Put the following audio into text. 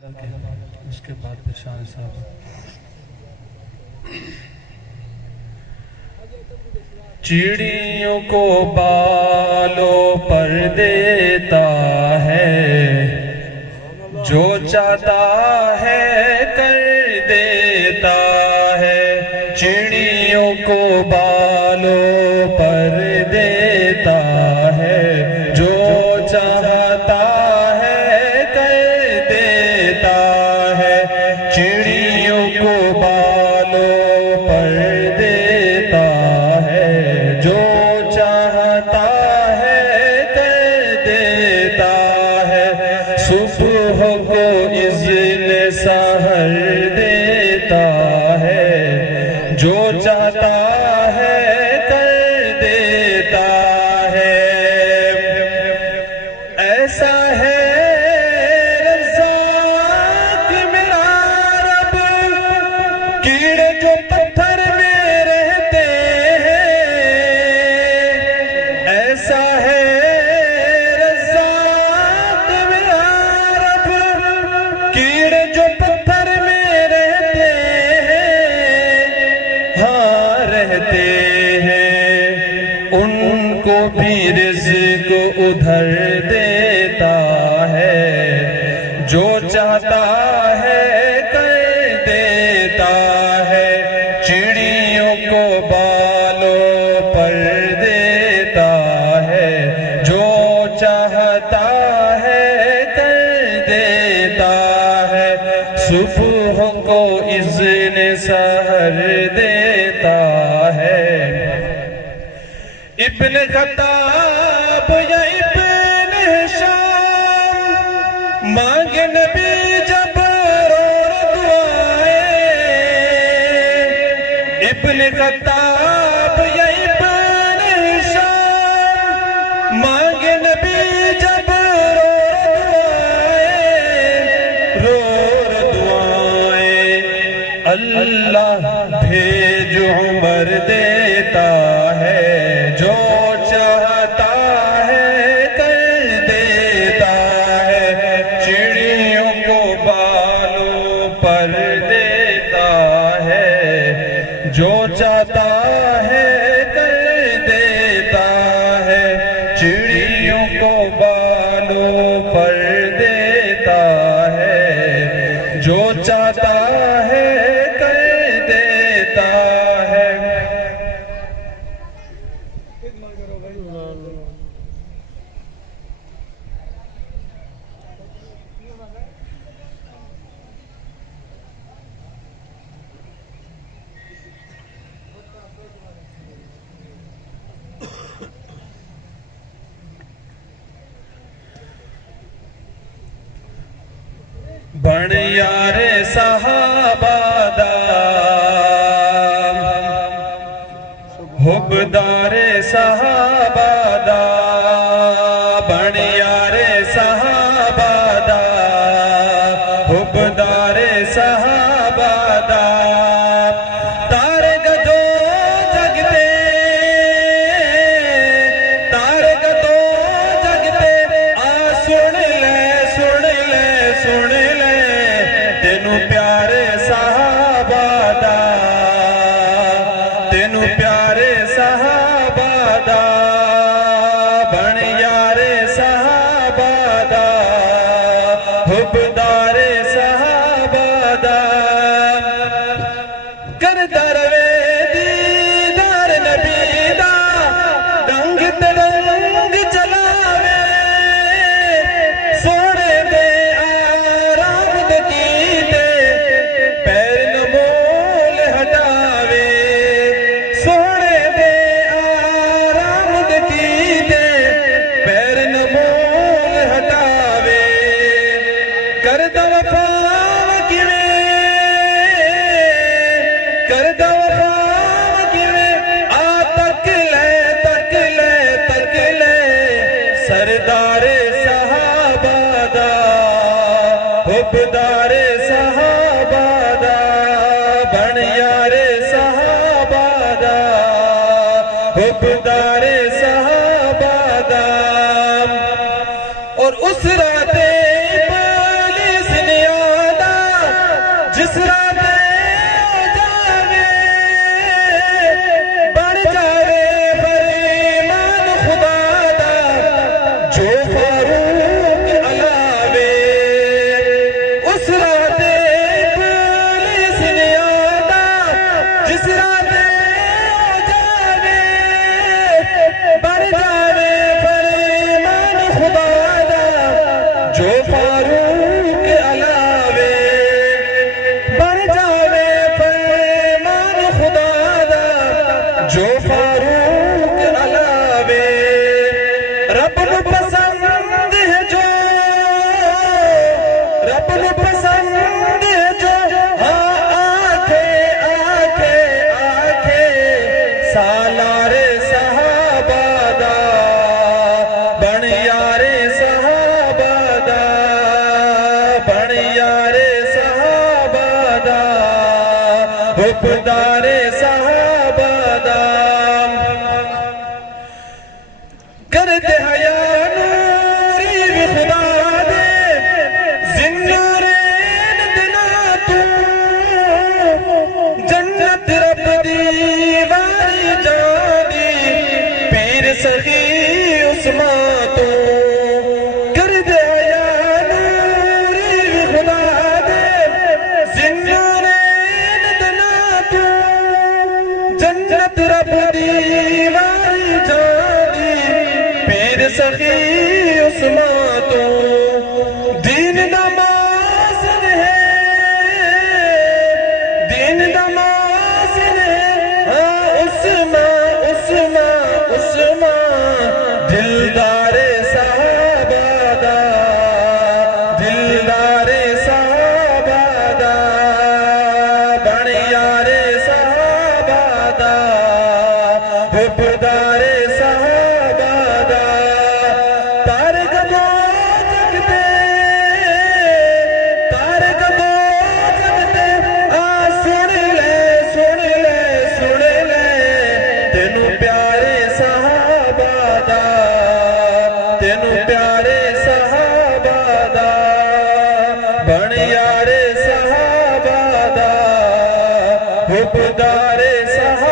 اس کے بعد پرشان صاحب چڑیوں کو بالوں پر دیتا ہے، جو چاہتا ہے کر دیتا ہے۔ چڑیوں کو بالوں پر دیتا ہے، جو چاہتا ہے کر دیتا ہے۔ چڑیوں کو بالوں پر دیتا ہے، جو چاہتا ہے کر دیتا ہے۔ صبح کو اذن سحر دیتا ہے، جو چاہتا ہے کر دیتا ہے۔ ایسا ہے رزاق میرا رب، کیڑے جو پتھر میں رہتے ہیں۔ ایسا ہے رزاق میرا رب، کیڑے جو پتھر میں رہتے ہیں۔ ہاں رہتے ہیں، ان کو بھی رزق ادھر دیتا ہے، جو چاہتا ہے کر دیتا ہے۔ چڑیوں کو بالوں پر دیتا ہے، جو چاہتا ہے کر دیتا ہے۔ صبح کو اذن سحر دیتا ہے۔ ابن خطاب یا ابن ہشام مانگے نبی جب رو دعائیں۔ ابن خطاب یا ابن ہشام مانگے نبی جب رو دعائیں۔ اللہ بھیج عمر دیتا ہے، جو چاہتا ہے کر دیتا ہے۔ چڑیوں کو بالوں پر دیتا ہے، جو چاہتا ہے کر دیتا ہے۔ چڑیوں کو بالوں پر دیتا ہے، جو چاہتا ہے کر دیتا ہے۔ بن یار صحابہ دا، حبدار صحابہ دا، بن یار صحابہ دا، حبدار صحابہ دا۔ تارے گدو جگتے، تارے گدو جگتے، آ سن لے سن لے سن لے، تینوں پیارے صحابہ دا، تینوں پیارے صحابہ دا، بن یار صحابہ دا، حبدار صحابہ دا۔ کر دروے دیدار نبی دا، ڈنگ تے ڈنگ چلاوے، سونے دے آرام دے کیتے، پیر نو مول ہٹاوے۔ سونے دے آرام دے کیتے، پیر نو مول ہٹاوے۔ کردا وفا کیویں، کردا وفا کیویں، آ تک لے تک لے تک لے، سردار صحابہ دا، حبدار صحابہ دا، بن یار صحابہ دا، حبدار صحابہ دا۔ اور اس رات ابلیس نے جس راہ جاوے بن جاوے فرمان خدا دا جو فاروق علاوے اس راہ پولیس نہیں آتا جس راہ جاوے بن جاوے فرمان خدا دا جو فاروق علاوے بن جاوے فرمان خدا دا جو فاروق علاوے رب نو پسند ہے جو رب نو پسند ہے جو ہاں آکھے آکھے آکھے سالار صحابہ دا بن یار صحابہ دا بن یار صحابہ دا حبدار صحابہ دا کرتے حیا نوری بھی خدا دے زنورین دنا تو جنت رب دی واری جان دی پیر سخی عثمان تو کرتے حیا نوری بھی خدا دے زنورین دنا تو جنت رب دی واری جان دی پیر سخی عثمان تو دین نماز ہے دین نماز ہے ہاں عثمان عثمان عثمان دلدار صحابہ دا دلدار صحابہ دا بن یار صحابہ دا حبدار صحابہ دا تار کدو جگتے تار کدو جگتے سن لے سن لے سن لے تینوں پیارے صحابہ دا تینوں پیارے صحابہ دا بن یار صحابہ دا حبدار صحابہ